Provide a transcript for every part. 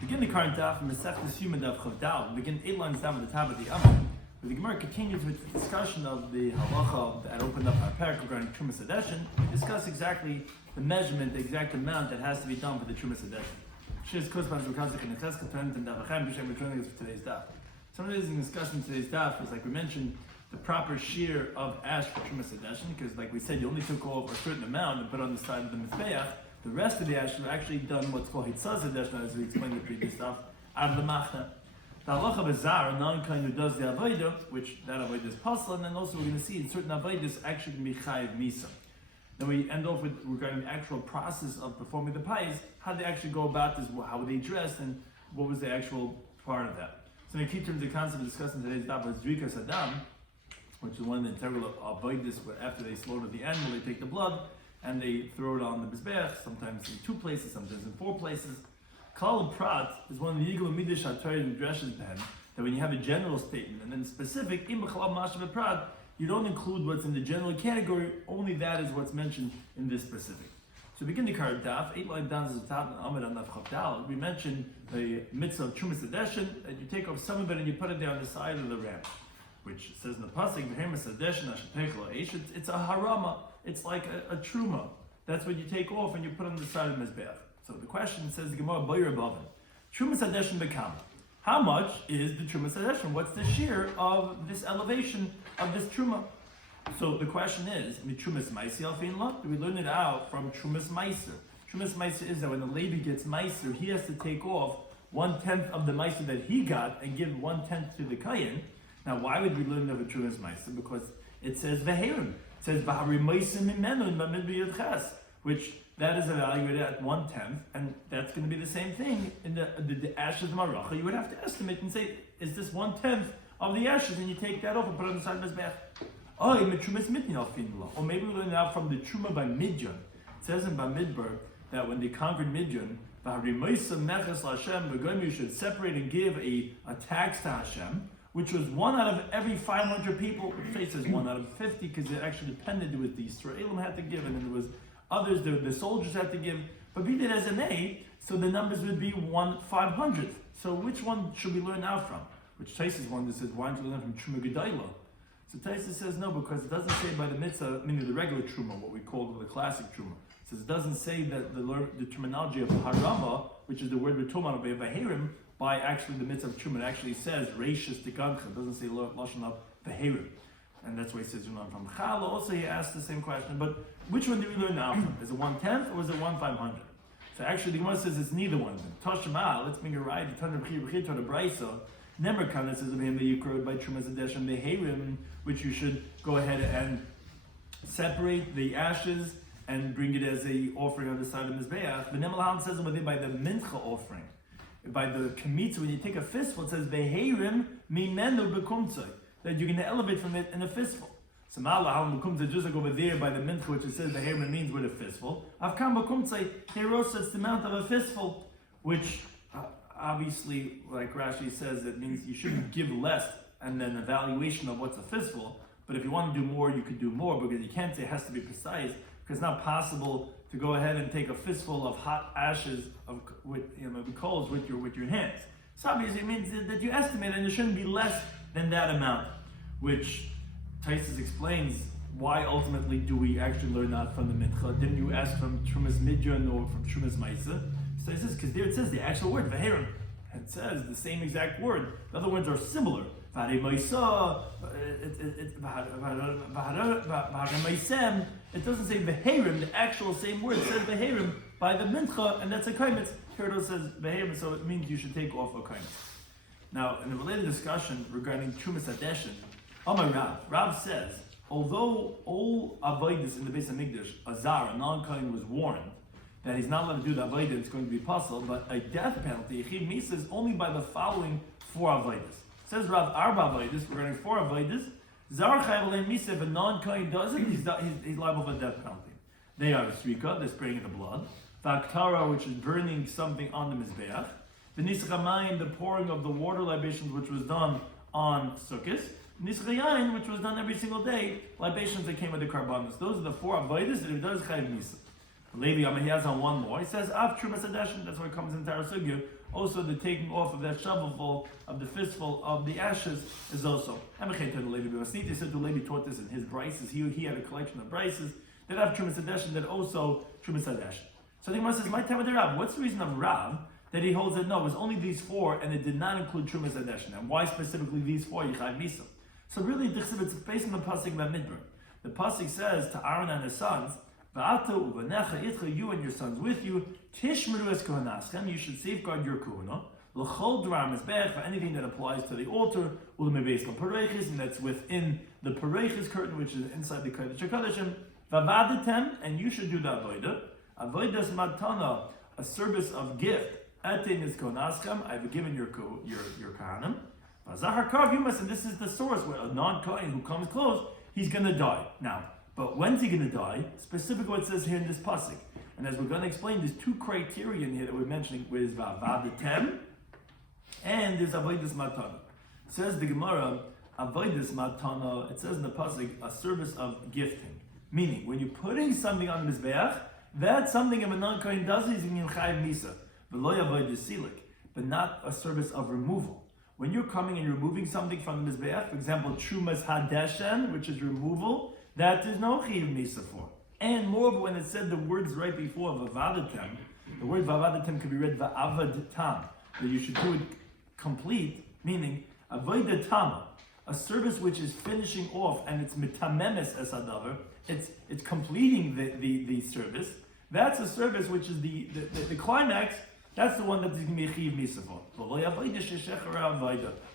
Begin the current Daf from Yoma Daf. Begin 8 lines down at the top of the Yoma. The Gemara continues with the discussion of the halacha that opened up our parak regarding Trumas Hadeshin. We discuss exactly the measurement, the exact amount that has to be done for the Trumas Hadeshin. Today's Daf. Some of the things discussed in today's Daf is, like we mentioned, the proper shiur of ash for Trumas Hadeshin, because like we said, you only took off a certain amount and put on the side of the mizbeach. The rest of the ash are actually done what's called hitzaz hadeshin, as we explained in the previous stuff, out of the machna. The halacha b'zar, a non-kohen who does the avodah, which that avodah is puzzle, and then also we're going to see in certain avodas actually can be chayiv misa. Then we end off with regarding the actual process of performing the pies, how they actually go about this, how were they dressed, and what was the actual part of that. So in key terms, the concept discussed in today's daf is zrikas hadam, which is one of the integral avodas where after they slaughter the animal, they take the blood and they throw it on the mizbeach, sometimes in 2 places, sometimes in 4 places. Kal prat is one of the yigul midish ha'torah and dreshes ben, that when you have a general statement and then specific, im b'chalav mashav prat, you don't include what's in the general category, only that is what's mentioned in this specific. So begin the current daf, 8 lines down to the top, and Amid on Daf Chavdal. We mentioned the mitzvah of Trumas Hadeshin, that you take off some of it and you put it there on the side of the ram, which says in the pasuk, it's a harama. It's like a truma. That's what you take off and you put on the side of the mizbeach. So the question says the Gemara Boyer Bavin. Trumas Hadeshin bekam. How much is the Trumas Hadeshin? What's the shiur of this elevation of this truma? So the question is, Trumas Maisi Alfinla? Do we learn it out from Trumas Meiser? Trumas Meiser is that when the Levi gets Meiser, he has to take off 1/10 of the Meiser that he got and give 1/10 to the Kayin. Now, why would we learn of a Trumas Meiser? Because it says Veherim. It says which that is evaluated at 1/10, and that's going to be the same thing in the ashes of Maracha. You would have to estimate and say, is this 1/10 of the ashes, and you take that off and put it on the side of the mizbeach. Or maybe we learn out from the Truma by Midyan. It says in Bamidbar that when they conquered Midyan, you should separate and give a tax to Hashem, which was 1 out of every 500 people. The says 1 out of 50 because it actually depended. It was the Israelim had to give, and then there was others, the soldiers had to give. But be that as it may, so the numbers would be 1/500th. So which one should we learn out from? Which Taisus one that says, why don't you learn from Truma Gedayla? So Taisus says no, because it doesn't say by the mitzvah, meaning the regular Truma, what we call the classic Truma. It says it doesn't say that the terminology of harama, which is the word we're talking about, Vaherim, by actually the mitzvah of Truma, it actually says Reishis Tikancha. It doesn't say Lashon of Vaherim. And that's why he says you learn from Chala. Also he asked the same question, but which one do we learn now from? Is it 1/10 or is it 1/500? So actually the Gemara says it's neither one. Tashma, let's bring a right, the Tanur B'chir to the Brisa. Never kind says of him that you crowed by Trumas Hadeshin Vaherim, which you should go ahead and separate the ashes and bring it as a offering on the side of Mizbeach. The Nemal says it by the mincha offering. By the Kemitza, when you take a fistful, it says Vaherim mimenu bekumtzai, that you're going to elevate from it in a fistful. So Ma'ala bekumtzai, just like over there by the mincha, which it says Vaherim means with a fistful. Avkam bekumtzai, here also it's the amount of a fistful, which obviously, like Rashi says, it means you shouldn't give less and then evaluation of what's a fistful. But if you want to do more, you could do more, because you can't say it has to be precise, because it's not possible to go ahead and take a fistful of hot ashes with coals with your hands. So obviously it means that you estimate, and it shouldn't be less than that amount, which Taisus explains why ultimately do we actually learn that from the mincha. Didn't you ask from Trumas Midyan or from Trumas Maisa? So it says, because there it says the actual word, Vaherim. It says the same exact word. The other words are similar. It doesn't say Vaherim, the actual same word. It says Vaherim by the mincha, and that's a kaimitz. Here it says Vaherim, so it means you should take off a kaimitz. Now, in a related discussion regarding Trumas Hadeshin, Rav says, although all avodas in the Beis Hamikdash, a non-kohen, was warned that he's not allowed to do the avodah, it's going to be possible, but a death penalty, Yechiv Misa, is only by the following 4 avodas. Says Rav Arba avodas, regarding 4 avodas, Zar Chayv Alein Misa, if a non-kohen does it, he's liable for a death penalty. They are Srika, the spraying of the blood, Vaktara, which is burning something on the Mizbeach, the Nisach HaMayim, the pouring of the water libations, which was done on Sukkot, Nisach HaYayin, which was done every single day, libations that came with the karbanos. Those are the 4 avodas that if it does Chayv Misa. Levi, he has on one more. He says, Av Trumas Adeshin, that's where it comes into our sugya. Also, the taking off of that shovelful, of the fistful of the ashes is also. They said to Levi taught this in his brises. He had a collection of brises that have Trumas Adeshin, that also Trumas Adeshin. So the Gemara says, my time of the Rav, what's the reason of Rav that he holds that no, it was only these four and it did not include Trumas Adeshin? And why specifically these four, Yichai Misa? So really, it's based on the Pasuk by Midbar. The Pasuk says to Aaron and his sons, you and your sons with you, Tishmeru es kohanaschem, you should safeguard your kohuna, l'chol dvar mizbech, for anything that applies to the altar, u'lemebeis l'pareiches, and that's within the pareiches curtain, which is inside the kodesh HaKodeshim, v'avadetem, and you should do the avodas matana, a service of gift, etin es kohanaschem, I've given your kahanim, v'zahar kav yumas, and this is the source where a non-kohen who comes close, he's going to die. Now, but when's he going to die? Specifically what it says here in this pasuk. And as we're going to explain, there's two criteria in here that we're mentioning, with va'avadetem, and there's avodas matana. It says the Gemara, avodas matana, it says in the pasuk, a service of gifting. Meaning, when you're putting something on the mizbeach, that's something if a non-kohen does, he's in chayiv misa. V'lo avodas silik, but not a service of removal. When you're coming and you're removing something from the mizbeach, for example, trumas hadeshen, which is removal, that is no chiv misa for. And moreover, when it said the words right before va'avadetem, the word va'avadetem could be read va'avad tam, that you should do it complete, meaning avodah tama, a service which is finishing off and it's mitamemes es hadavar, it's completing the service. That's a service which is the climax. That's the one that is going to be a chiv misa for.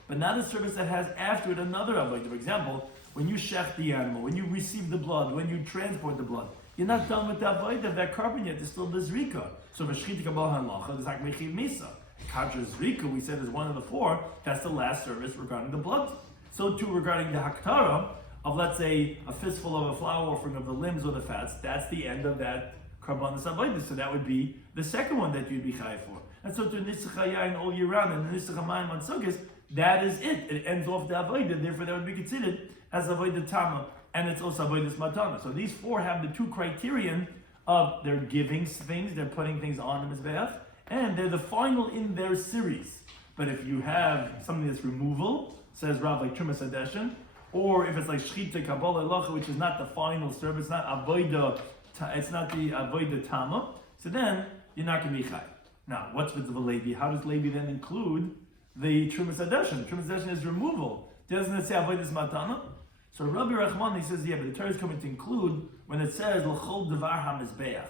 But not a service that has after it another avodah. For example, when you shech the animal, when you receive the blood, when you transport the blood, you're not done with the avodah of that carbon yet. There's still the zrika. So v'shchita kabal hanlacha, there's not chiv misa. Contra zrika, we said, is one of the four. That's the last service regarding the blood. So too regarding the haktara of, let's say, a fistful of a flour offering of the limbs or the fats. That's the end of that karbanis avodah. So that would be the second one that you'd be chayiv for. And so to nisach yayin all year round and nisach hamayim on sukkos, that is it. It ends off the avodah. Therefore, that would be considered as avodah tama, and it's also avodas matana. So these four have the two criterion of they're giving things, they're putting things on the mizbeach, and they're the final in their series. But if you have something that's removal, says Rav, like Trumas Hadeshin, or if it's like shchita kabbalah lacha, which is not the final service, not avodah, it's not the avodah tama, so then you're not going to be chayav. Now, what's with the Levi? How does Levi then include the Trumas Hadeshin? Trumas Hadeshin is removal. Doesn't it say avodas matana? So Rabbi Rachman, he says, yeah, but the Torah is coming to include when it says l'chol devar hamizbeach.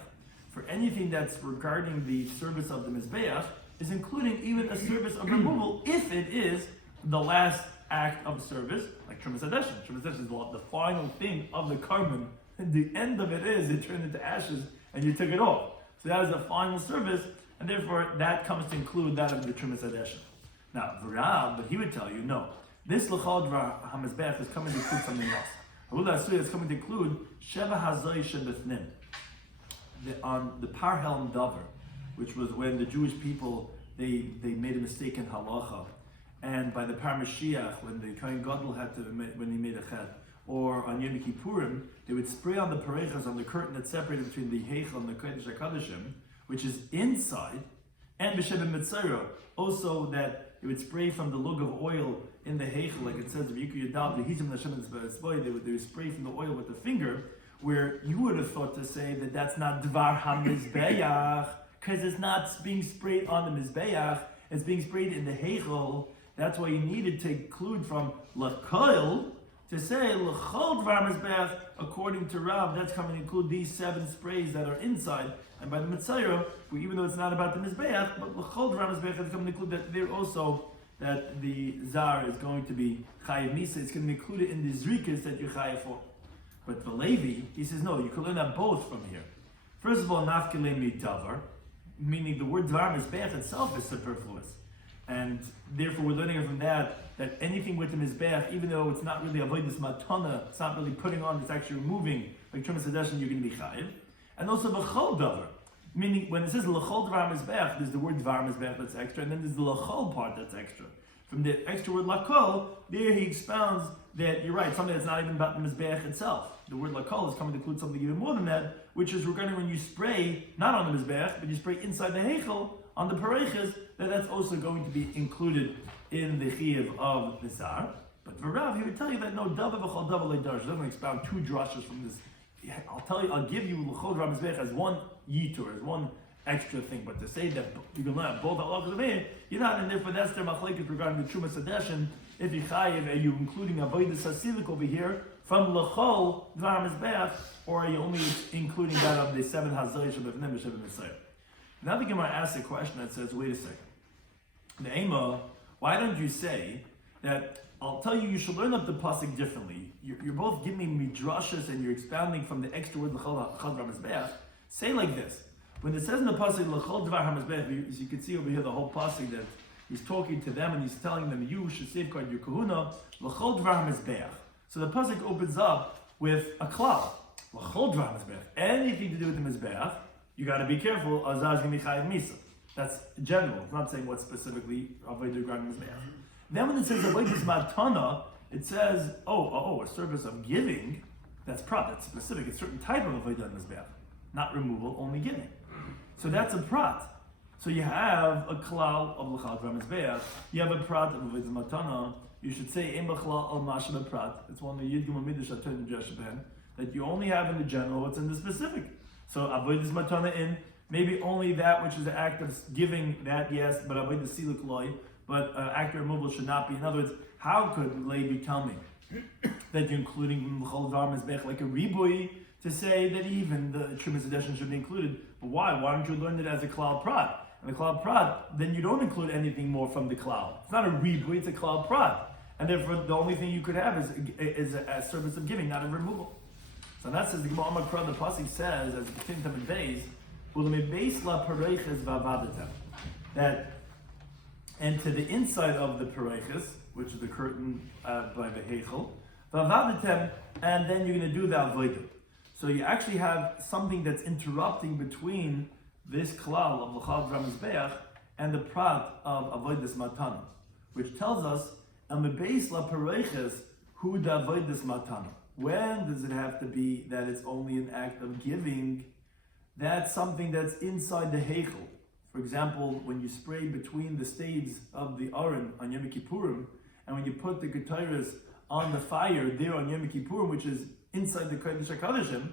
For anything that's regarding the service of the mizbeach, is including even a service of removal if it is the last act of service, like Trumas Hadeshin. Trumas Hadeshin is the final thing of the carbon. And the end of it is it turned into ashes and you took it off. So that is the final service, and therefore that comes to include that of the Trumas Hadeshin. Now, V'Rav, but he would tell you, no. This l'chol dvar hamizbeach is coming to include something else. Ha'ula Asuyah is coming to include sheva hazoi shebifnim, on the parhelm davar, which was when the Jewish people they made a mistake in halacha, and by the par Mashiach, when the Kohen Gadol when he made a chet, or on Yom Kippurim, they would spray on the parechas, on the curtain that separated between the heichal and the kodesh HaKodeshim, which is inside, and b'shebem mitzayro, also that they would spray from the lug of oil in the heichel, like it says, they would spray from the oil with the finger, where you would have thought to say that that's not dvar hamizbeach, because it's not being sprayed on the mizbeach, it's being sprayed in the heichel. That's why you needed to include from l'koil, to say l'chol dvar mizbeach, according to Rav, that's coming to include these 7 sprays that are inside. And by the Mitzayro, even though it's not about the mizbeach, but l'chol dvar mizbeach is coming to include that there also, that the zar is going to be chayiv misa. It's going to be included in the zrikas that you're chayiv for. But for Levi, he says no, you can learn that both from here. First of all, nafkele mitavar, meaning the word dvar mizbeach itself is superfluous. And therefore we're learning from that anything with the mizbeach, even though it's not really avodas matana, it's not really putting on, it's actually removing, like Trumas Hadeshin, you're going to be chayiv. And also b'chol davar, Meaning, when it says l'chol dvar mizbeach, there's the word dvar mizbeach that's extra, and then there's the l'chol part that's extra. From the extra word lakol, there he expounds that you're right, something that's not even about the mizbeach itself. The word lakol is coming to include something even more than that, which is regarding when you spray, not on the mizbeach, but you spray inside the heichel, on the pareiches, that's also going to be included in the chiyuv of the zar. But for Rav, he would tell you that no, davar v'chol davar le'darsh. He doesn't expound two drushes from this. I'll give you l'chol dvar mizbeach as one yitur, as one extra thing. But to say that you can learn both halachas of it, you're not, and therefore that's their machlekes regarding the truma sadeshin. If you chayiv, are you including avodas hasilik over here from l'chol dvar mizbeach, or are you only including that of the 7 hazoyos of the v'nem v'shevet mitzayim? Now the Gemara asks a question that says, wait a second. The Ema, why don't you say that, I'll tell you, you should learn up the pasuk differently. You're both giving me midrashas and you're expounding from the extra word l'chol dvar mizbeach. Say like this. When it says in the pasuk l'chol dvar hamizbeach, as you can see over here, the whole pasuk that he's talking to them and he's telling them, you should safeguard your kahuna, l'chol dvar hamizbeach. So the pasuk opens up with a klal. L'chol dvar hamizbeach. Anything to do with the mizbeach, you got to be careful. Azaz g'michayev misa. That's general. It's not saying what specifically avodah regarding mizbeach. Then when it says avodas matana, it says, a service of giving. That's prat. That's specific. It's a certain type of avodah mizbeach, not removal, only giving. So that's a prat. So you have a klal of l'chal dvar mizbeach. You have a prat of avodas matana. You should say ein b'chlal al mashem prat. It's one of the yid gimel midrash aton Joshua that you only have in the general what's in the specific. So avodas matana in maybe only that which is an act of giving, that yes, but avodas siluk loy, but act of removal should not be. In other words, how could Levi tell me that you're including l'chol dvar mizbeach like a ribui to say that even the trumas addition should be included? But why? Why don't you learn it as a klal prat? And the klal prat, then you don't include anything more from the klal. It's not a ribui; it's a klal prat, and therefore the only thing you could have is a service of giving, not a removal. So that says the Gemara Makra, the pasuk says as the Tintam and Beis, that and to the inside of the pareiches, which is the curtain by the heichel, and then you're going to do the avodah. So you actually have something that's interrupting between this klal of l'chal dvar mizbeach and the prat of avodas matana, which tells us beis la pareiches hu da avodas matana. When does it have to be that it's only an act of giving? That's something that's inside the heichel. For example, when you spray between the staves of the aron on Yom Kippurim, and when you put the ketairas on the fire there on Yom Kippurim, which is inside the Kodesh HaKodeshim,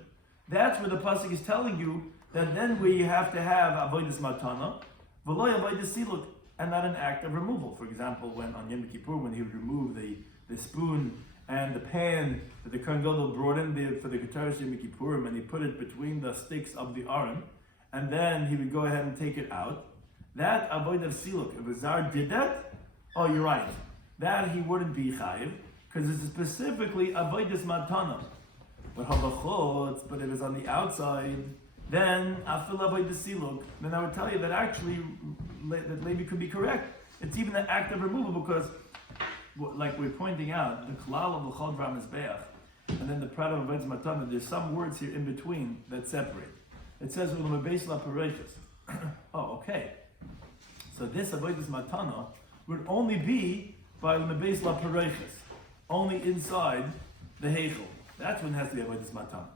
that's where the pasuk is telling you that then we have to have avodas matana, v'lo avodas siluk, and not an act of removal. For example, when on Yom Kippur, when he would remove the spoon and the pan that the Kohen Gadol brought in there for the ketairas Yom Kippurim, and he put it between the sticks of the aron, and then he would go ahead and take it out. That avodah of siluk, if a zar did that, oh, you're right. That he wouldn't be chayiv, because it's specifically avodas matana. But if it's on the outside, then afil avodas siluk, then I would tell you that actually that Levi could be correct. It's even an act of removal because, like we're pointing out, the klal of l'chol dvar mizbeach, and then the prat of avodas matana. There's some words here in between that separate. It says beis la pareiches. Oh, okay. So this avodas matana would only be by beis la pareiches, only inside the heichel. That's when it has to be avodas matana.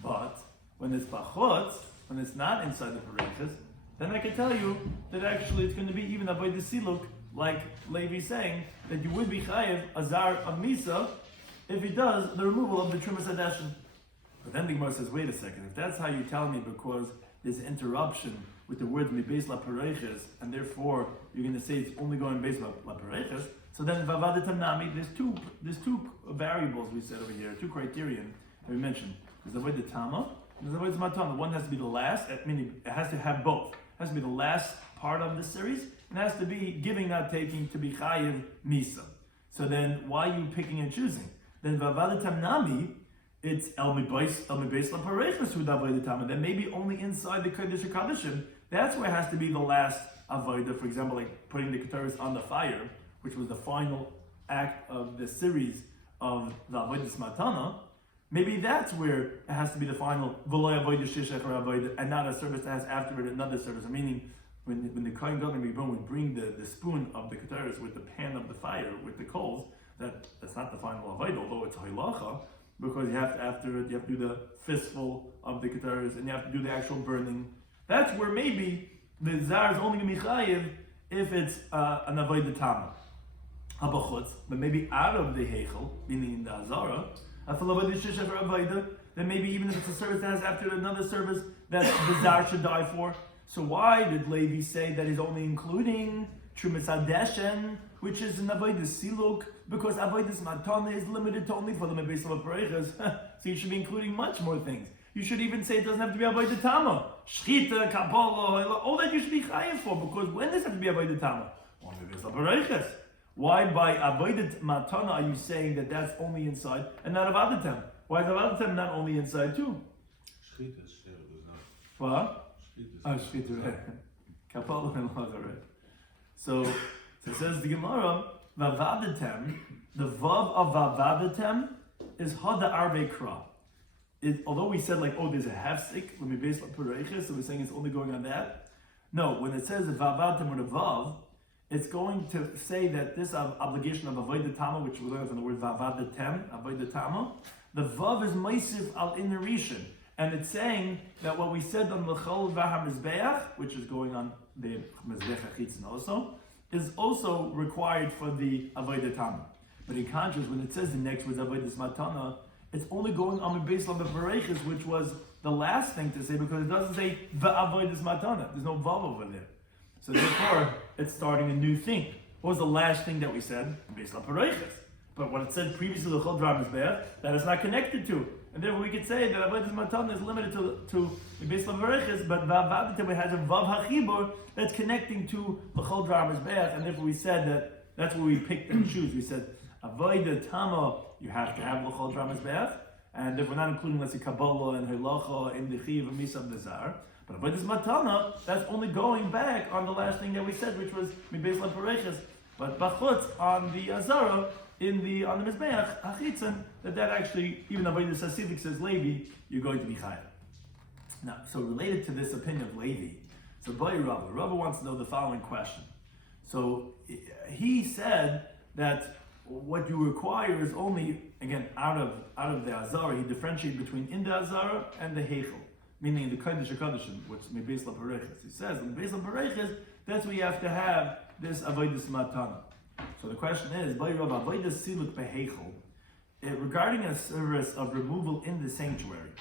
But when it's bachutz, when it's not inside the pareiches, then I can tell you that actually it's going to be even avodas siluk, like Levi's saying that you would be chayev azar of misa if he does the removal of the trumas hadeshin. But then the Gemara says, wait a second, if that's how you tell me because there's interruption with the words beis la pareiches, and therefore you're going to say it's only going beis la pareiches, so then vavadetam nami, there's two variables we said over here, two criterion that we mentioned. There's avodah tama, and there's avodah matana. One has to be the last, meaning it has to have both. It has to be the last part of the series, and it has to be giving, not taking, to be chayiv misa. So then why are you picking and choosing? Then vavadetam nami, it's el beis la pareiches hu avodah tama. Then maybe only inside the Kodesh HaKodeshim, that's where it has to be the last avodah. For example, like putting the ketairas on the fire, which was the final act of the series of the avodas matana. Maybe that's where it has to be the final v'lo avodah shishach or avodah, and not a service that has afterward another service. Meaning, when the Kohen Gadol would bring the spoon of the keteris with the pan of the fire with the coals, that's not the final avodah, although it's halacha, because you have to after it you have to do the fistful of the keteris and you have to do the actual burning. That's where maybe the zar is only going to be chayiv if it's an avodah tama. Habachutz, but maybe out of the heichel, meaning in the azara, then maybe even if it's a service that has after another service that the zar should die for. So why did Levi say that he's only including Trumas Hadeshen, which is an avodas siluk? Because avodas matana is limited to only for the mebeis lapareiches. So you should be including much more things. You should even say it doesn't have to be avodah tama, shchita, kabbalah, all that you should be chayiv for. Because when does it have to be avodah tama? On mebeis lapareiches. Why by avodat matana are you saying that that's only inside and not avodatem? Why is avodatem not only inside too? Shchita is shiur, does not. What? Shchita, right. Kapala and Laza, right. So it says the Gemara, vavadetem, the vav of vavadetem is hada arbe kra. Although we said like, oh, there's a hefsik, when we base like Pureiches, so we're saying it's only going on that. No, when it says vavadetem with a vav, it's going to say that this obligation of avodah tama, which we learn from the word vavadetem, avodah tama, the vav is meisif al inerishin. And it's saying that what we said on l'chol v'hamizbeach, which is going on the mizbeach achitzin also, is also required for the avodah tama. But in contrast, when it says the next words avodas matana, it's only going on the base of the bereiches, which was the last thing to say because it doesn't say v'avodas matana. There's no vav over there. So therefore, it's starting a new thing. What was the last thing that we said? Base of bereiches. But what it said previously, the chol v'hamizbeach, that is not connected to. And therefore we could say that avodas matana is limited to the base of bereiches, but v'avadetem has a vav hachibur that's connecting to the chol v'hamizbeach, and therefore we said that that's where we picked and choose. We said avodah tama you have to have the chol v'hamizbeach, and if we're not including let's say kabbalah and halacha in the chiv and misa of the zar, but avodas matana that's only going back on the last thing that we said, which was base of bereiches, but bachutz on the azara. On the Mizbeach, Achitzan, that actually, even avodas hasidik says Levi, you're going to be chayav. Now, so related to this opinion of Levi, so Bai Rava wants to know the following question. So he said that what you require is only, again, out of the Azara, he differentiated between in the Azara and the Heichel, meaning the Kodesh HaKodeshim, which is Mebeis LaPareches. He says, in Mebeis LaPareches, that's where you have to have this avodas matana. So the question is, regarding a service of removal in the sanctuary,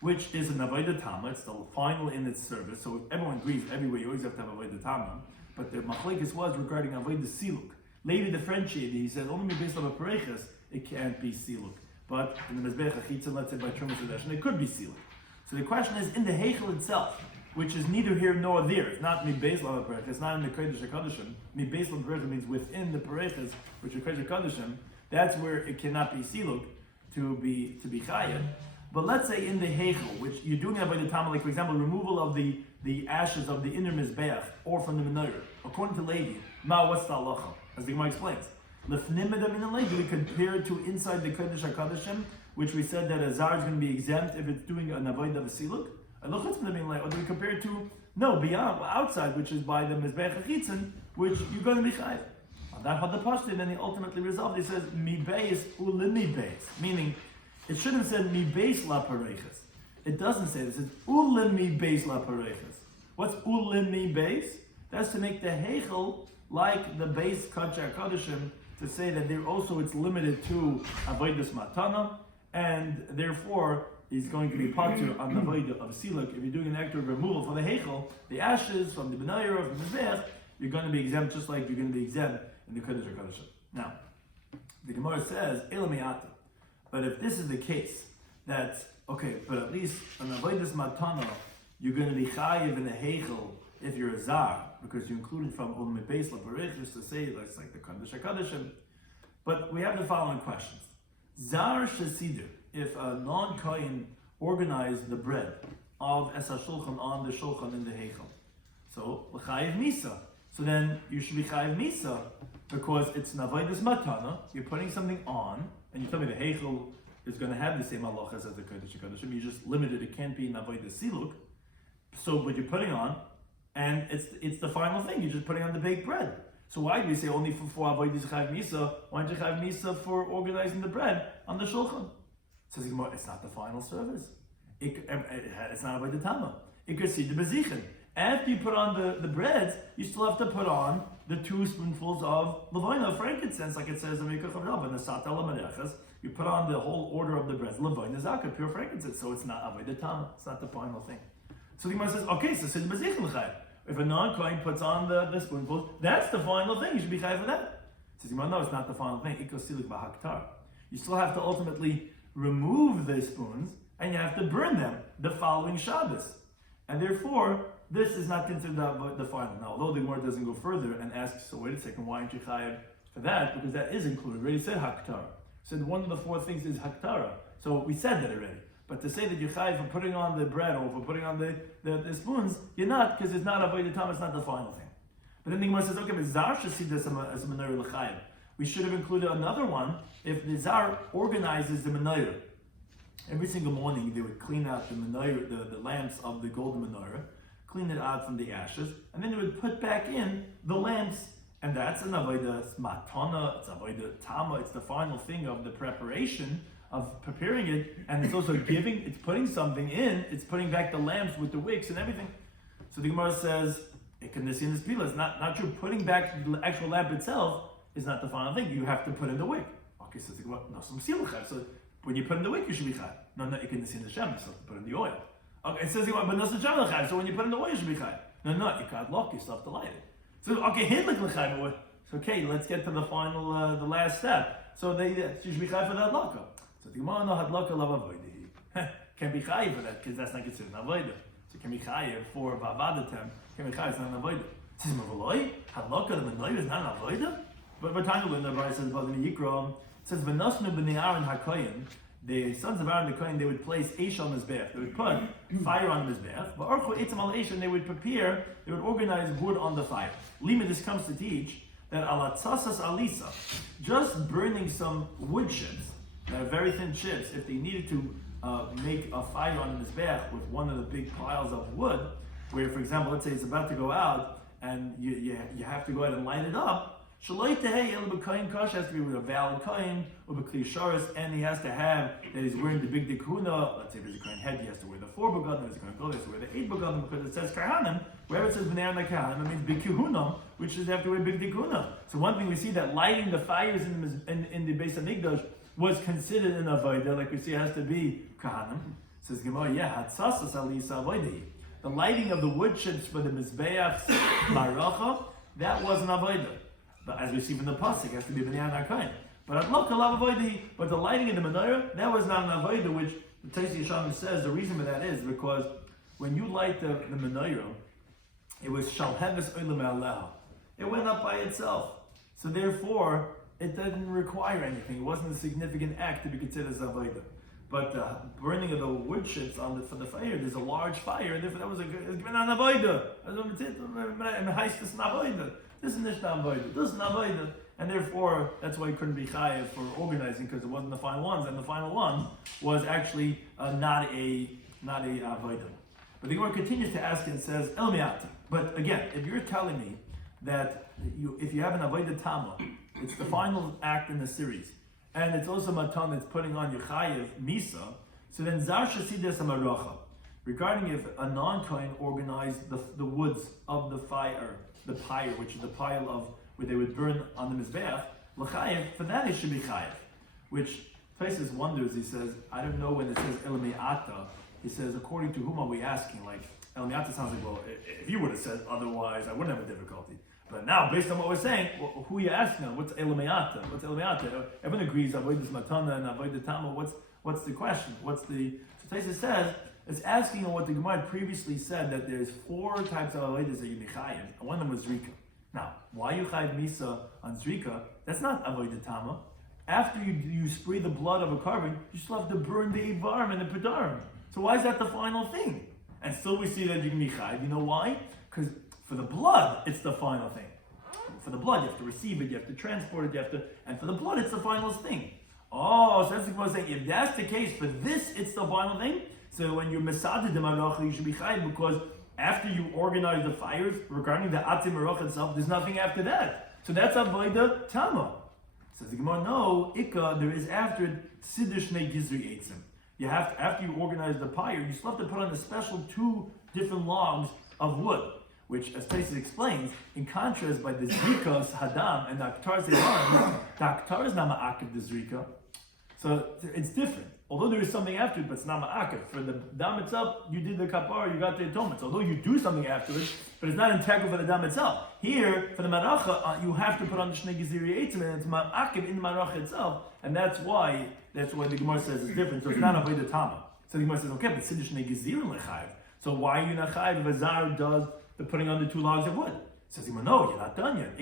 which is an avodah tama, it's the final in its service. So everyone agrees, everywhere you always have to have avodah tama. But the machlekes was regarding avodah siluk. Levi differentiated. He said only based on a pareches it can't be siluk. But in the mizbeach achitzah, let's say by Trumas Hadeshen, it could be siluk. So the question is in the heichel itself, which is neither here nor there. It's not mi-beis la-pareches. It's not in the Kodesh HaKodeshim. Mi-beis la-pareches means within the pareches, which are Kodesh HaKodeshim. That's where it cannot be siluk to be chayav. But let's say in the heichel, which you're doing avodah tama, like for example, removal of the ashes of the inner mizbeach or from the menorah. According to Levi, what's the halacha? As the Gemara explains, lefnimida min Levi, we compare it to inside the Kodesh HaKodeshim, which we said that a zar is going to be exempt if it's doing an avodah of a siluk. Or do we compare it to beyond outside, which is by the mizbeach achitzin, which you're going to be chayav. That had the pashto, then he ultimately resolved. He says mi beis ulimi beis, meaning it shouldn't say mi beis la pareches. It doesn't say this. It says ulimi beis la pareches. What's ulimi beis? That's to make the heichel like the beis kodesh kodeshim, to say that there also it's limited to avodas matana, and therefore is going to be partur on the avodah of siluk. If you're doing an act of removal for the heichel, the ashes from the benayir of the mizbeach, you're going to be exempt just like you're going to be exempt in the Kodesh HaKodeshim. Now, the Gemara says, Elamiyata. But if this is the case, that, okay, but at least on avodas matana, you're going to be chayiv in the heichel if you're a zar, because you included from Ulmi Beis LaPareches to say that's like the Kodesh HaKodeshim. But we have the following questions. Zar shesidu, if a non-kohen organized the bread of Esa Shulchan on the Shulchan in the heichel, so l'chayiv misa. So then you should be chayiv misa because it's an avodas matana. You're putting something on, and you tell me the heichel is going to have the same halachas as the Kodesh HaKodeshim. You just limited, it can't be an avodah siluk. So what you're putting on, and it's the final thing, you're just putting on the baked bread. So why do we say only for avodah chayav misa? Why don't you chayav misa for organizing the bread on the shulchan? Says the Gemara, it's not the final service. It's not avodah tama. It could see the bezichin. After you put on the breads, you still have to put on the 2 spoonfuls of levina, frankincense, like it says in Mikach of Rav, and the Sata Lamadechas. You put on the whole order of the breads, levina zaka, pure frankincense. So it's not avodah tama. It's not the final thing. So the Gemara says, okay, so sid bezichin l'chayv. If a non-kohen puts on the spoonfuls, that's the final thing. You should be chayv for that. Says the Gemara, no, it's not the final thing. Ikosilik b'haktar. You still have to ultimately remove the spoons, and you have to burn them the following Shabbos. And therefore, this is not considered the final. Now, although the Gemara doesn't go further and asks, so wait a second, why aren't you chayav for that? Because that is included. We already said haktar. Said one of the 4 things is haktara. So we said that already. But to say that you're chayav for putting on the bread or for putting on the spoons, you're not, because it's not avodah tama, it's not the final thing. But then the Gemara says, okay, but zar should see this as a menorah l'chayav. We should have included another one if the zar organizes the menorah. Every single morning they would clean out the menorah, the lamps of the golden menorah, clean it out from the ashes, and then they would put back in the lamps, and that's an avodah matana, it's avodah tama, it's the final thing of the preparation of preparing it, and it's also it's putting something in, it's putting back the lamps with the wicks and everything. So the Gemara says, it's not true. Putting back the actual lamp itself is not the final thing. You have to put in the wick. Okay, so the Gemara, no, so when you put in the wick, you should be chayv. No, you can see in the shem, you still have to put in the oil. Okay, it says but no l'chayv. So when you put in the oil, you should be chayv. No, you can't lock, you still have to light it. So okay, hidlik l'chayv. So okay, let's get to the final, the last step. So you should be chayv for that laka. So the Gemara no hadlaka lav avodah. Can be chayv for that because that's not considered an avodah. So can be chayv for vavadatem. Can be chayv, it's not an avodah. It says mavaloi hadlaka the menorah is not an avodah. But we're trying to learn the Rabbi says about the Yikra. It says v'nosnu b'nei Aaron hakoyin. The sons of Aaron the Kohen, they would place Eish on his mizbeach. They would put fire on the mizbeach. But Orcho Eitzam al Eish, and they would organize wood on the fire. Lima, this comes to teach that alatzasas alisa, just burning some wood chips, that are very thin chips, if they needed to make a fire on the mizbeach with one of the big piles of wood, where, for example, let's say it's about to go out, and you have to go ahead and light it up. Shaloi tehei el b'kohen kosh has to be with a valid kohen or b'kli sharis, and he has to have that he's wearing the big dikuna. Let's say if there's a kohen head, he has to wear the 4 begadim. There's a kohen gold, he has to wear the 8 begadim because it says kahanim. Wherever it says b'nei Aaron kahanim, it means big kahunam, which is they have to wear big dikuna. So one thing we see that lighting the fires in the Beis Hamikdash was considered an avodah, like we see it has to be kahanim. Says Gemara, yeah, hatzasas alisa avodah. The lighting of the wood chips for the mizbeach maracha, that was an avodah. But as we see from the pasuk, it has to be b'nei Aaron HaKohen. But the lighting of the menorah, that was not an avodah, which the Taisi Yisham says the reason for that is because when you light the menorah, it was shalheves olam aleha. It went up by itself. So therefore, it didn't require anything. It wasn't a significant act to be considered as avodah. But the burning of the wood chips for the fire, there's a large fire, and therefore that was given an avodah. This is not avodah. This is not avodah, and therefore that's why he couldn't be chayav for organizing because it wasn't the final ones, and the final one was actually not a avodah. But the Gemara continues to ask and says el mi'ati. But again, if you're telling me that if you have an avodah tama, it's the final act in the series, and it's also matan that's putting on your chayav misa, so then zar shasidas amaracha. Regarding if a non-kohen organized the woods of the fire, the pyre, which is the pile of where they would burn on the mizbeach, l'chayev, for that it should be chayev. Which Tosfos wonders. He says, I don't know when it says el me'ata. He says, according to whom are we asking? Like el me'ata sounds like, well, if you would have said otherwise, I wouldn't have a difficulty. But now, based on what we're saying, well, who are you asking now? What's el me'ata? What's el me'ata? Everyone agrees avodas matana and avodah tama. What's the question? So Tosfos says, it's asking on what the Gemara previously said, that there's 4 types of avodas that you mechayev, and one of them was zrika. Now, why you chayev misa on zrika? That's not avodah tama. After you spray the blood of a carbon, you still have to burn the ivarim and the pedarim. So why is that the final thing? And still we see that you can mechayev. You know why? Because for the blood, it's the final thing. For the blood, you have to receive it, you have to transport it, and for the blood, it's the final thing. Oh, so that's the Gemara saying, if that's the case, for this, it's the final thing. So when you're Mesaded the Maracha, you should be Chayiv, because after you organize the fires, regarding the Atzim Maracha itself, there's nothing after that. So that's Avodah Tama. Says the Gemara, no, Ikka, there is after it, Siddur Shnei Gizri Eitzim. You have to, after you organize the pyre, you still have to put on a special 2 different logs of wood, which, as Taisus explains, in contrast by the Zrikas Hadam and the Aktar Zevan, the Aktar is not Ma'akiv the Zrika. So it's different. Although there is something after it, but it's not Ma'akiv. For the Dam itself, you did the Kapar, you got the atonement. Although you do something afterwards, but it's not integral for the Dam itself. Here, for the Maracha, you have to put on the Shnei Giziri Eitzim, and it's Ma'akiv in the Maracha itself, and that's why the Gemara says it's different. So it's not Avodah Tama. So the Gemara says, okay, but Siddur Shnei Gizirim Lechayiv. So why are you not Chayiv if a Zar does the putting on the 2 logs of wood? Says he, no, you're not done yet.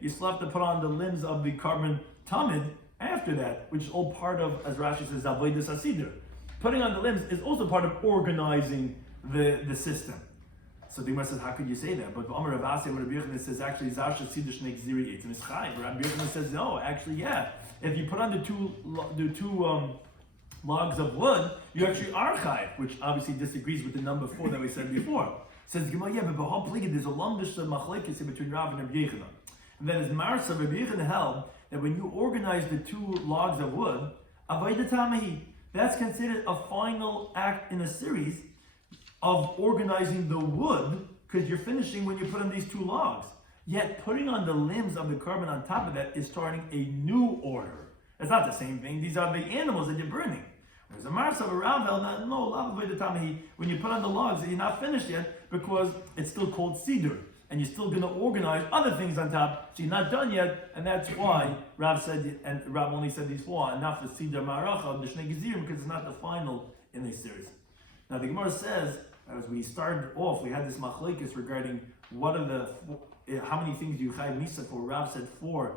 You still have to put on the limbs of the carbon tamid after that, which is all part of, as Rashi says, avodas hasidur. Putting on the limbs is also part of organizing the system. So the Gemara says, how could you say that? But Amar Rav Asi, Rabbi Yochanan says, actually, Zasha Siddur Shnei Gziri Eitzim is Chayiv. Rabbi Yochanan says, no, actually, yeah. If you put on the two logs of wood, you actually are Chayiv, which obviously disagrees with the number 4 that we said before. Says the Gemara, yeah, but B'hal Pligid, there's a lumdish machlekes between Rav and Rabbi Yochanan. And that is Marsa, Rabbi Yochanan held that when you organize the 2 logs of wood, Avodah Tamahi, that's considered a final act in a series of organizing the wood, because you're finishing when you put on these 2 logs. Yet putting on the limbs of the carbon on top of that is starting a new order. It's not the same thing. These are the animals that you're burning. Whereas a Marsa of a Ravel, no, Avodah Tamahi, when you put on the logs, you're not finished yet, because it's still called Siddur. And you're still going to organize other things on top, so you're not done yet, and that's why Rav said, and Rav only said these 4, and not for Siddur Maracha, the Shnei Gezirim, because it's not the final in this series. Now the Gemara says, as we started off, we had this machlekes regarding how many things do you chayiv misa for. Rav said 4,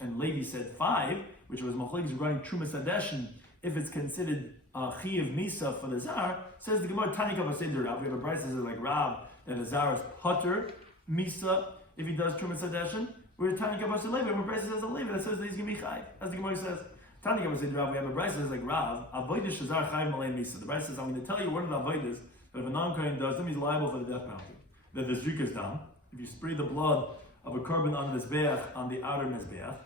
and Levi said 5, which was machlekes regarding Trumas Hadeshin, if it's considered chiyav misa for the Zar. Says the Gemara, Tani Kav Seder Rav, we have a brayso that says like Rav, that the Zar is Hutter, Misa, if he does Trumas Hadeshin, we're Tani Kav Levi, we have a brayso that says a Levi that says that he's going to be chayiv. As the Gemara says, Tani Kav Seder Rav, we have a brayso that says like Rav, Avodah Shazar chayiv malei Misa. The brayso says, I'm going to tell you one of the avodas that if a non-Kohen does them, he's liable for the death penalty. That the Zrika is done. If you spray the blood of a carbon on the Mizbeach, on the outer Mizbeach,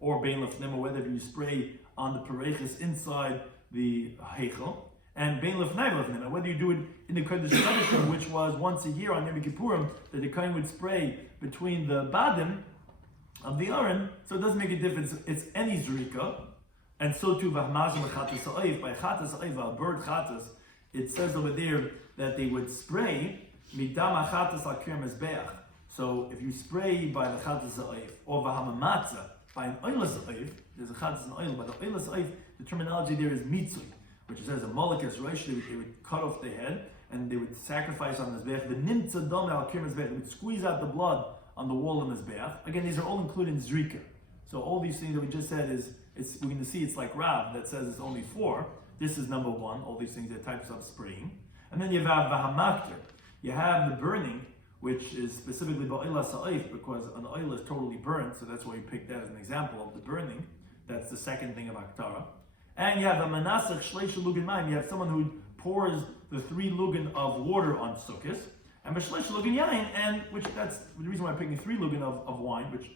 or Bein Lefnim, or whether you spray on the Perechis inside the Heichel, and Bein Lefnim, whether you do it in the Kodesh Kodeshim, which was once a year on Yom Kippurim, that the Kohen would spray between the Badim of the Aron, so it doesn't make a difference. It's any Zrika, and so too, Vahmazim Chatas Ha'oif, by Chatas Ha'oif, a bird Chatas, it says over there that they would spray midam achatas al kir mezbeach. So if you spray by the chatas ha'oif or v'hamamatza by an oilas ha'oif, there's a chatas and oil, but the oilas ha'oif, the terminology there is mitzui, which says a molokas rosh. They would cut off the head and they would sacrifice on mezbeach. The nimtza dom al kir mezbeach, they would squeeze out the blood on the wall of mezbeach. Again, these are all included in zrika. So all these things that we just said we're going to see it's like Rav that says it's only 4. This is number 1, all these things are types of spraying. And then you have Vahamakter. You have the burning, which is specifically Ba'ila Sa'if, because an oil is totally burnt, so that's why you picked that as an example of the burning. That's the second thing of Aktara. And you have a Manasach Shleisha Lugan Maim. You have someone who pours the 3 lugan of water on Sukkot, and B'Shleisha Lugan Yain, and which that's the reason why I'm picking 3 lugan of wine, which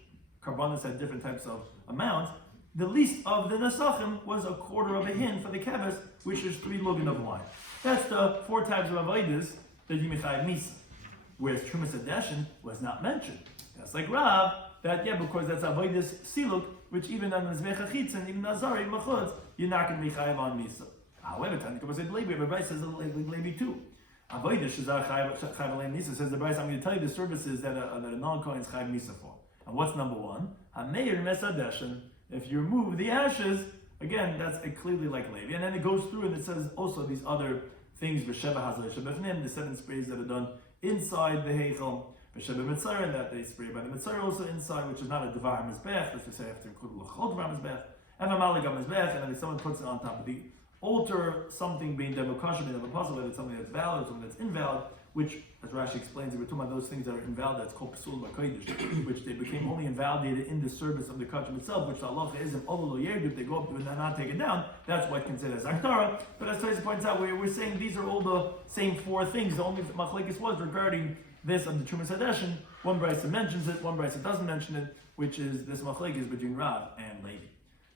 Karbanos had different types of amounts. The least of the Nasachim was a quarter of a hin for the keves, which is 3 lugan of wine. That's the 4 types of avodas that you mechayiv misa. Whereas Trumas Hadeshin was not mentioned. That's like Rav, because that's avodas siluk, which even on the Zmecha Chitzin, even Nazari, Machutz, you're not going to mechayiv on misa. However, Tanaka was a Levi, everybody says a Levi too. Avodas shazar chayiv alein misa, says the Bryce, I'm going to tell you the services that a non-Kohen is chayiv misa for. And what's number 1? Hameir Mesadeshin. If you remove the ashes, again, that's clearly like Levi. And then it goes through and it says also these other things, V'sheva hazar shebefnim, the 7 sprays that are done inside the heichel, V'sheva mitzayr, and that they spray by the mitzayr also inside, which is not a devar mizbech, let's just say after include l'chol devar mizbech, and a maligam mizbech, and then if someone puts it on top of the altar, something being demokasha, being demokasha, whether it's something that's valid or something that's invalid, which, as Rashi explains, we're talking about those things that are invalid, that's called Pesul B'Kodesh, which they became only invalidated in the service of the Kachim itself, which the halacha is, if they go up to it and not take it down, that's what's considered as Akdara. But as Taisa points out, we're saying these are all the same four things. The only machlekes was regarding this of the Trumas Hadeshin. One brisa mentions it, one brisa doesn't mention it, which is this machlekes between Rav and Levi.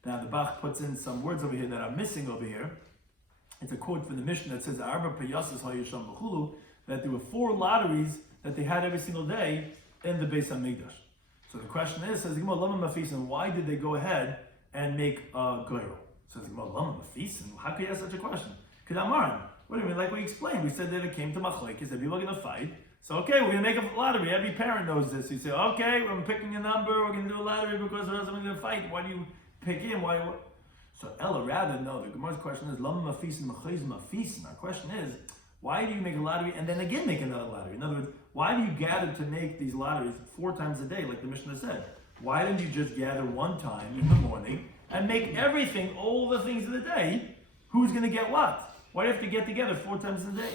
Now the Bach puts in some words over here that are missing over here. It's a quote from the Mishnah that says, Arba Peyasas HaYisham B'chulu, that there were 4 lotteries that they had every single day in the Beis HaMikdash. So the question is, says the Gemara, Lama Mafisen, why did they go ahead and make a goyro? Says the Gemara, Lama Mafisen, how could you ask such a question? Kedamaran, what do you mean? Like we explained, we said that it came to machlekes, that people are going to fight. So okay, we're going to make a lottery. Every parent knows this. You say, okay, we're picking a number, we're going to do a lottery because we're going to fight. Why do you pick in? Why? So Ella rather, no, the Gemara's question is, Lama Mafisen, Machayz Mafisen. Our question is, why do you make a lottery and then again make another lottery? In other words, why do you gather to make these lotteries 4 times a day, like the Mishnah said? Why didn't you just gather one time in the morning and make everything, all the things of the day, who's going to get what? Why do you have to get together 4 times a day?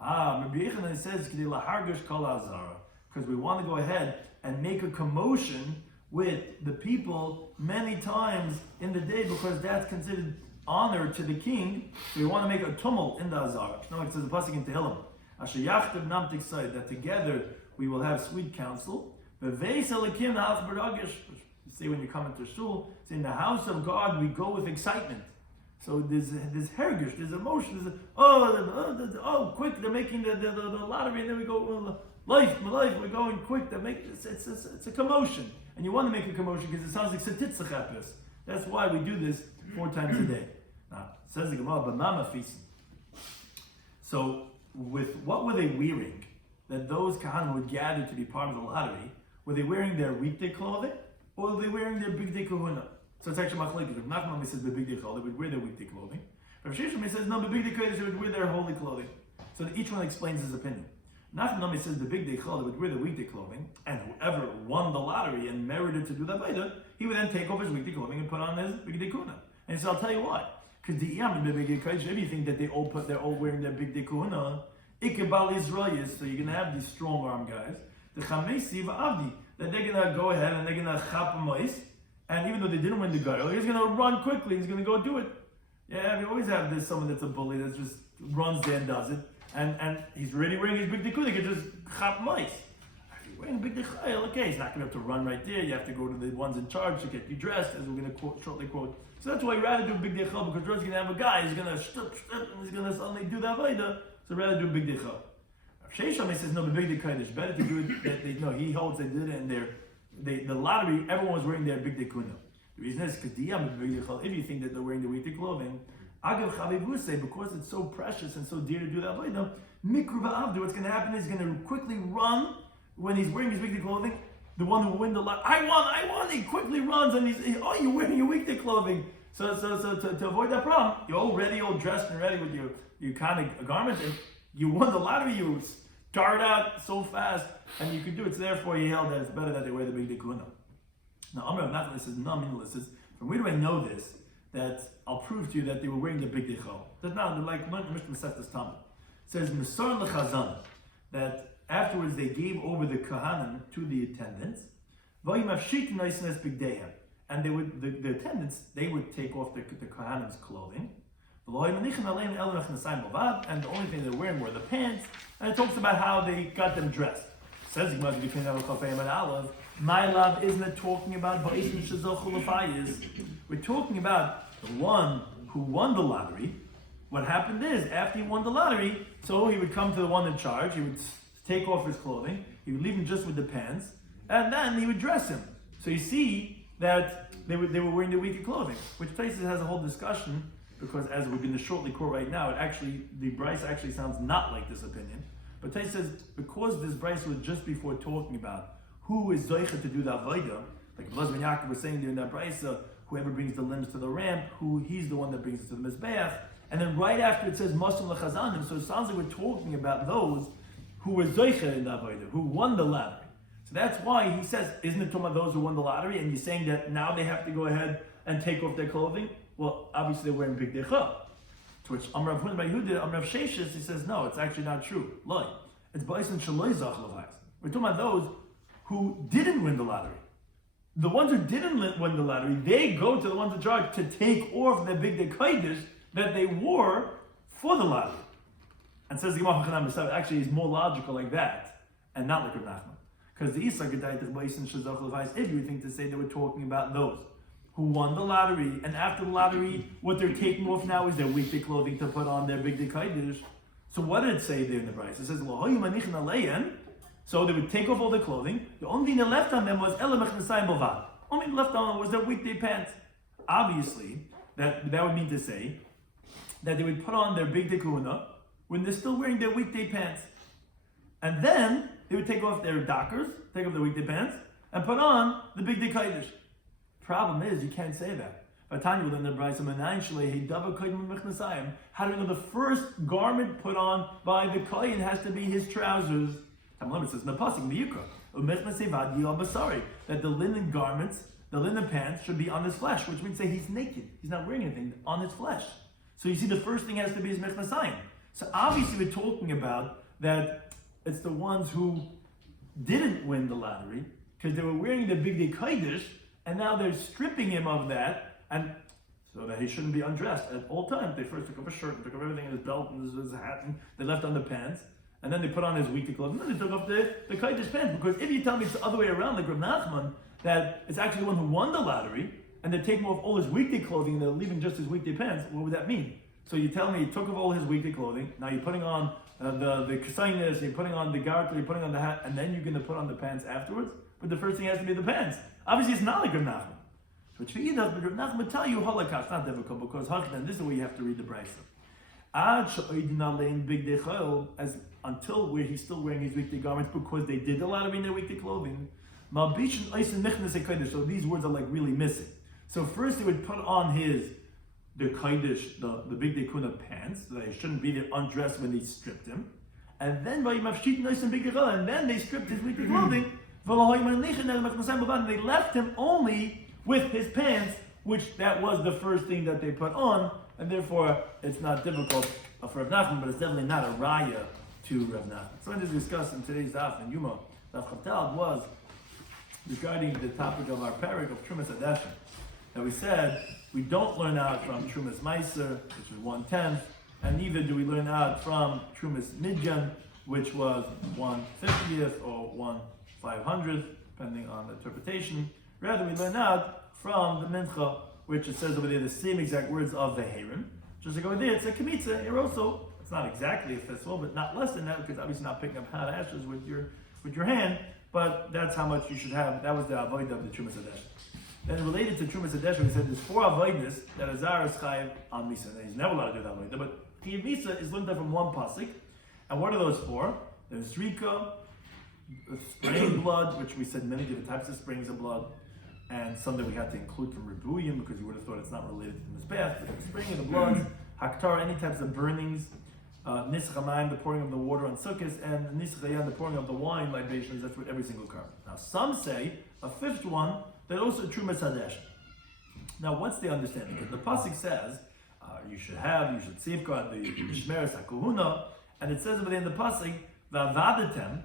Rabbi Yochanan says, because we want to go ahead and make a commotion with the people many times in the day, because that's considered honor to the king. So we want to make a tumult in the Azara. No, it says the pasuk in Tehillim, Asher yachtav namtik said that together we will have sweet counsel. V'veis elikim na'alch b'ragish. You see when you come into shul, it's in the house of God we go with excitement. So there's hergish, there's emotion. There's quick, they're making the lottery, and then we go life, we're going quick. It's a commotion, and you want to make a commotion because it sounds like setitzachapis. That's why we do this 4 times a day. Now, says the Gemara, "B'mama fisin." So, with what were they wearing that those kahanim would gather to be part of the lottery? Were they wearing their weekday clothing, or were they wearing their big day kahuna? So it's actually machlekes. If Nachman says the big day clothing, they would wear their weekday clothing. Rabbi Shloimy says no, the big day kodesh, they would wear their holy clothing. So each one explains his opinion. Nachman says the big day clothing would wear their weekday clothing, and whoever won the lottery and merited to do that later, he would then take off his weekday clothing and put on his big day kuna. And so I'll tell you why. Because the iyam the big day kodesh, if you think that they're all wearing their big day kuna, ikebal Israelis, so you're gonna have these strong arm guys, the chamesi va'avdi, that they're gonna go ahead and they're gonna chap a mois. And even though they didn't win the guy, he's going to run quickly. He's going to go do it. Yeah, we always have this someone that's a bully that just runs there and does it. And he's really wearing his big dikud. He can just chap mice. If you're wearing a big dikud, okay, he's not going to have to run right there. You have to go to the ones in charge to get you dressed, as we're going to shortly quote. So that's why you rather do a big dikud, because Rod's going to have a guy who's going to and he's going to suddenly do that later. So rather do a big dikud. Shesham says no, the big dikud is better to do it. No, he holds they did it in there. The lottery, everyone was wearing their big dekuna. The reason is because if you think that they're wearing the weekday clothing, because it's so precious and so dear to do that later, what's going to happen is he's going to quickly run when he's wearing his weekday clothing. The one who win the lot, I won. He quickly runs and you're wearing your weekday clothing. So to avoid that problem, you're all ready, all dressed and ready with your kind of garment, and you won the lottery. You dart out so fast, and you can do it. So therefore, he held that it's better that they wear the big dekuna. Now, Amr Nachman says, no, says, from where do I know this? That I'll prove to you that they were wearing the big dekul. That now, they're like Mesechtas Tamid. It says Mesar lechazan, that afterwards they gave over the kahanim to the attendants. And they would the attendants they would take off the kahanim's clothing. And the only thing they were wearing were the pants. And it talks about how they got them dressed. It says my love, isn't it talking about we're talking about the one who won the lottery. What happened is, after he won the lottery, so he would come to the one in charge, he would take off his clothing, he would leave him just with the pants, and then he would dress him. So you see that they were wearing the weekly clothing, which places has a whole discussion, because as we're going to shortly quote right now, the Bryce actually sounds not like this opinion. But Tais says, because this Bryce was just before talking about who is Zoicha to do the Avodah, like Blaz ben Yaakov was saying during that Bryce, whoever brings the limbs to the ramp, he's the one that brings it to the Mizbeach. And then right after it says Mosam lechazanim, so it sounds like we're talking about those who were Zoicha in the Avodah, who won the lottery. So that's why he says, isn't it talking about those who won the lottery? And you're saying that now they have to go ahead and take off their clothing? Well, obviously they're wearing big decha. To which Amrav Hun by Yehuda, Amrav Sheshes, he says, no, it's actually not true. Lie. It's ba'isen shaloi zach levais. We're talking about those who didn't win the lottery. The ones who didn't win the lottery, they go to the ones in charge to take off their big kodesh that they wore for the lottery. And says the Gemara, actually is more logical like that, and not like Rav Nachman. Because the Isar Gedaytich Ba'isen Shazach Levais, if you think to say they were talking about those who won the lottery, and after the lottery, what they're taking off now is their weekday clothing to put on their big kodesh. So what did it say there in the Bryce? It says, so they would take off all their clothing. The only thing that left on them was only left on them was their weekday pants. Obviously, that would mean to say that they would put on their big kahuna when they're still wearing their weekday pants. And then they would take off their dockers, take off their weekday pants, and put on the big kodesh. Problem is, you can't say that. How do we know the first garment put on by the kohen has to be his trousers? It says in the pasuk, that the linen garments, the linen pants should be on his flesh, which means say he's naked. He's not wearing anything on his flesh. So you see, the first thing has to be his mechnasayim. So obviously we're talking about that it's the ones who didn't win the lottery because they were wearing the big kodesh, and now they're stripping him of that, and so that he shouldn't be undressed at all times. They first took off his shirt and took off everything in his belt and his hat, and they left on the pants. And then they put on his weekly clothes, and then they took off the kodesh pants. Because if you tell me it's the other way around, like Rav Nachman, that it's actually the one who won the lottery, and they're taking off all his weekday clothing, and they're leaving just his weekday pants, what would that mean? So you tell me he took off all his weekday clothing, now you're putting on the kasainis, you're putting on the garter, you're putting on the hat, and then you're going to put on the pants afterwards? But the first thing has to be the pants. Obviously it's not like Rav Nachman. But Rav Nachman will tell you holocaust, not difficult, because this is where you have to read the Brisa. As until where he's still wearing his weekday garments because they did the lottery in their weekday clothing. So these words are like really missing. So first he would put on the kodesh, the big kuna pants, so that he shouldn't be there undressed when they stripped him. And then and then they stripped his weekday clothing. And they left him only with his pants, which that was the first thing that they put on. And therefore, it's not difficult for Rav Nachman, but it's definitely not a raya to Rav Nachman. Something to discuss in today's Daf and Yoma, Daf Chavtal, was regarding the topic of our parak of Trumas Hadashim. That we said we don't learn out from Trumas Meiser, which is 1/10, and neither do we learn out from Trumas Midjan, which was 1/50th or 1/500th, depending on the interpretation. Rather, we learn out from the Mincha, which it says over there the same exact words of the Herim. Just like over there, it's a Kemitza. Here also, it's not exactly a festival, but not less than that, because obviously not picking up hot ashes with your hand, but that's how much you should have. That was the avodah of the Trumas Hadesh. Then related to Trumas Hadesh, we said there's 4 avodas that a Zar is chayiv on Misa. Now, he's never allowed to do that avodah, but chayiv Misa is learned from one pasuk. And what are those 4? There's Rika, spraying blood, which we said many different types of sprayings of blood, and some that we had to include from Rebuyim, because you would have thought it's not related to this bath, but the spraying of the blood, Haktar, any types of burnings, Nisach HaMayim, the pouring of the water on Sukkot, and Nisach HaYam, the pouring of the wine libations. That's with every single carbon. Now some say, a 5th one, that also Trumas Hadesh. Now what's the understanding? Because the pasuk says, you should safeguard the Shmeres HaKohuna, and it says over there in the pasuk, V'avadatem,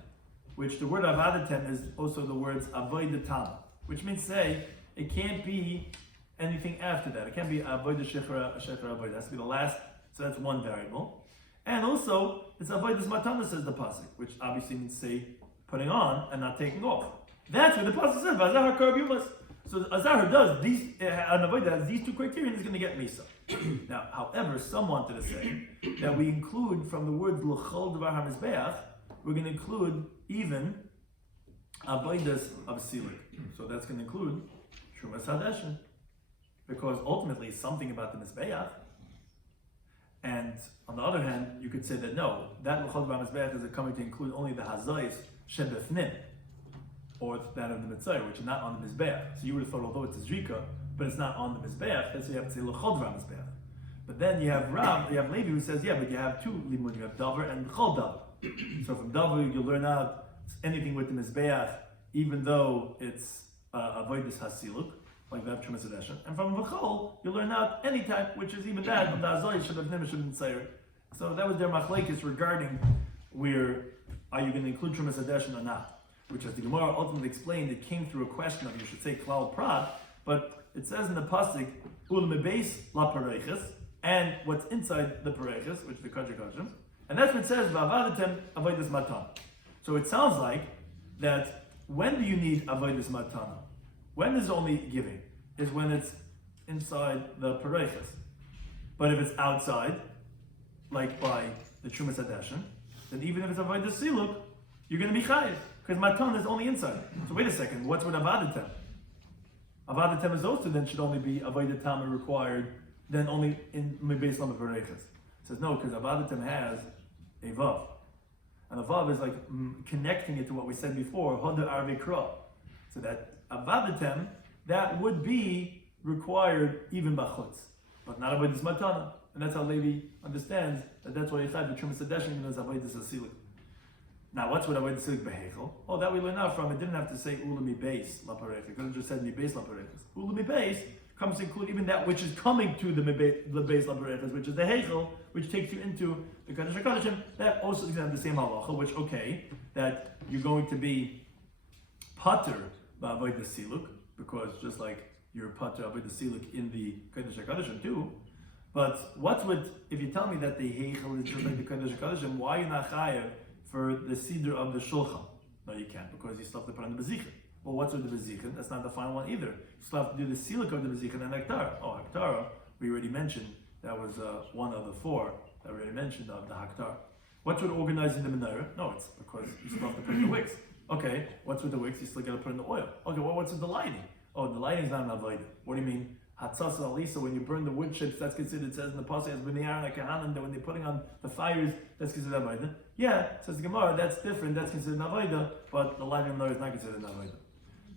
which the word Avadatem is also the words Avodatam, which means say, it can't be anything after that. It can't be Avodah Shechra Avodah. It has to be the last, so that's one variable. And also, it's Avodas Matana, says the pasuk, which obviously means say, putting on and not taking off. That's what the pasuk says, V'azar HaKarb Yumas. So Azar does these, an Avodah has these 2 criteria, is going to get Misa. Now, however, some wanted to say that we include from the words L'chol Dvar HaMizbeach, we're going to include even Avodas of Silik. So that's going to include Trumas Hadashim, because ultimately it's something about the Mizbeach. And on the other hand, you could say that no, that L'chol Dvar HaMizbeach is coming to include only the Hazais Shebefnim, or that of the Mitzvah, which is not on the Mizbeach. So you would have thought, although it's a Zrika, but it's not on the Mizbeach, that's why you have to say L'chol Dvar HaMizbeach. But then you have Levi who says, yeah, but you have 2 limud, you have Davar and Chol Davar. So from Davar you learn out anything with the Mizbeach, even though it's Avodas Hasiluk, like that Trumas Hadashim. And from V'chol, you learn out any type, which is even that, of the Azoy, Shebefnim, Shebefnim. So that was their machlekes regarding where are you going to include Trumas Hadeshin or not? Which, as the Gemara ultimately explained, it came through a question of you should say Klal Prat, but it says in the pasuk Ulmebeis la Pareiches, and what's inside the Pareiches, which is the Kaddish Kodshim, and that's what it says Va'avadetem Avodas Matana. So it sounds like that when do you need Avodas Matana? When is only giving? Is when it's inside the Pareiches. But if it's outside, like by the Trumas Hadeshin, then even if it's Avodas Siluk, you're going to be chayiv, because Matan is only inside. So wait a second, what's with Avadetem? Avadetem is those two, then should only be Avodah Tama required, then only in Mebeis Lama Pareiches. It says no, because Avadetem has a Vav. And the Vav is like connecting it to what we said before, Hoda Arve Kra. So that Avadetem, that would be required even b'chutz, but not Avodas Matana. And that's how Levi understands that that's why he had the Trumas Hadeshin even as Avodas Asilik. Now, what's with Avodas Asilik behechel? Oh, that we learn out from. It didn't have to say Ulami Beis La Pareiches. It could have just said Mi Beis La Pareiches. Ulami Beis comes to include even that which is coming to the Beis La Pareiches, which is the hechel, which takes you into the Kaddish HaKaddishim. That also is going to have the same halacha, which, okay, that you're going to be pater ba'avodas siluk, because just like you're pater ba'avodas siluk in the Kaddish HaKaddishim too. But what's with, if you tell me that the heichel is just like the Kaddish HaKaddishim, why are you not chayav for the siddur of the shulchan? No, you can't, because you still have to put on the bezichin. Well, what's with the bezichin? That's not the final one either. You still have to do the siluk of the bezichin and haktara. Oh, haktara, we already mentioned, that was one of the four that we already mentioned of the haktara. What's with organizing the menorah? No, it's because you still have to put in the wicks. Okay, what's with the wicks? You still got to put in the oil. Okay, well, what's with the lighting? Oh, the lighting's not an avodah. What do you mean? Hatzasa alisa, when you burn the wood chips, that's considered, it says in the pasuk, as b'nei and kahanim, that when they're putting on the fires, that's considered avodah. Yeah, says the Gemara, that's different, that's considered avodah, but the lighting of the menorah is not considered avodah.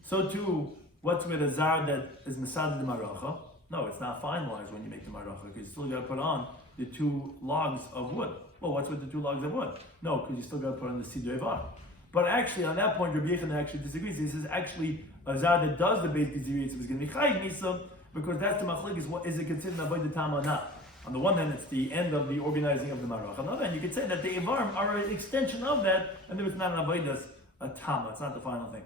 So too, what's with a zar that is mesad the maracha? No, it's not finalized when you make the maracha, because you still got to put on the 2 logs of wood. Well, what's with the 2 logs of wood? No, because you still got to put on the sidrei var. But actually, on that point, Rabbi Yechon actually disagrees. He says actually a zar that does the beit giziriyah is going to be chayiv misa, because that's the machlek is it considered avodah tam or not? On the one hand, it's the end of the organizing of the marach. On the other hand, you could say that the ivarim are an extension of that, and there was not an avodas a tam. It's not the final thing.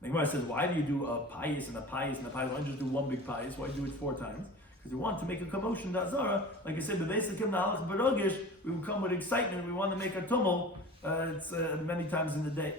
The Gemara says, why do you do a pious and a pious and a pious? Why don't you just do one big pious? Why do it 4 times? Because we want to make a commotion. Dazara, like I said, the basic kim na'alach barogish, we will come with excitement. We want to make a tumult. It's many times in the day.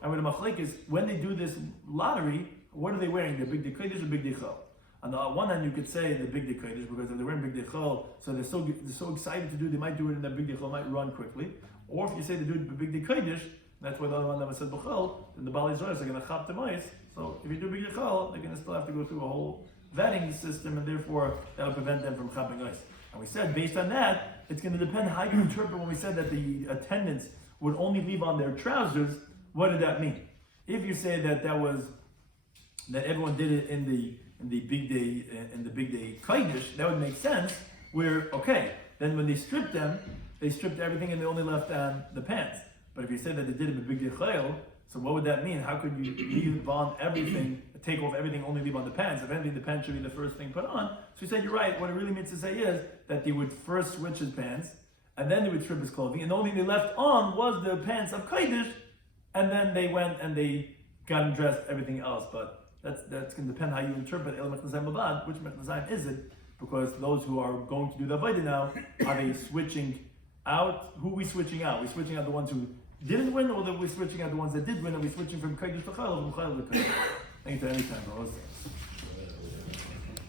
And with the machlek is when they do this lottery, what are they wearing? They're big dekodesh or big dechol. On the one hand, you could say the big dekodesh because if they're wearing big dechol, so they're so excited to do, they might do it in that big dechol, might run quickly. Or if you say they do it big dekodesh, that's why the other one never said b'chol, then the Bali Zoras are going to chap the mice. So if you do big dechol, they're going to still have to go through a whole vetting system, and therefore that'll prevent them from chapping ice. And we said based on that, it's going to depend how you interpret when we said that the attendants would only leave on their trousers. What did that mean? If you say that that everyone did it in the big day kodesh, that would make sense. Where okay, then when they stripped them, they stripped everything and they only left on the pants. But if you say that they did it in big day chayil, so what would that mean? How could you leave on everything, take off everything, only leave on the pants? If anything, the pants should be the first thing put on. So he said, you're right. What it really means to say is that they would first switch his pants, and then they would strip his clothing, and the only thing they left on was the pants of kodesh, and then they went and they got him dressed, everything else. But that's going to depend how you interpret El Mechnazayim Bavad. Which Mechnazayim is it? Because those who are going to do the Avodah now, are they switching out? Who are we switching out? Are we switching out the ones who didn't win, or are we switching out the ones that did win? Are we switching from Kodesh to Chayil or from Chayil to Kodesh? Anytime, bro.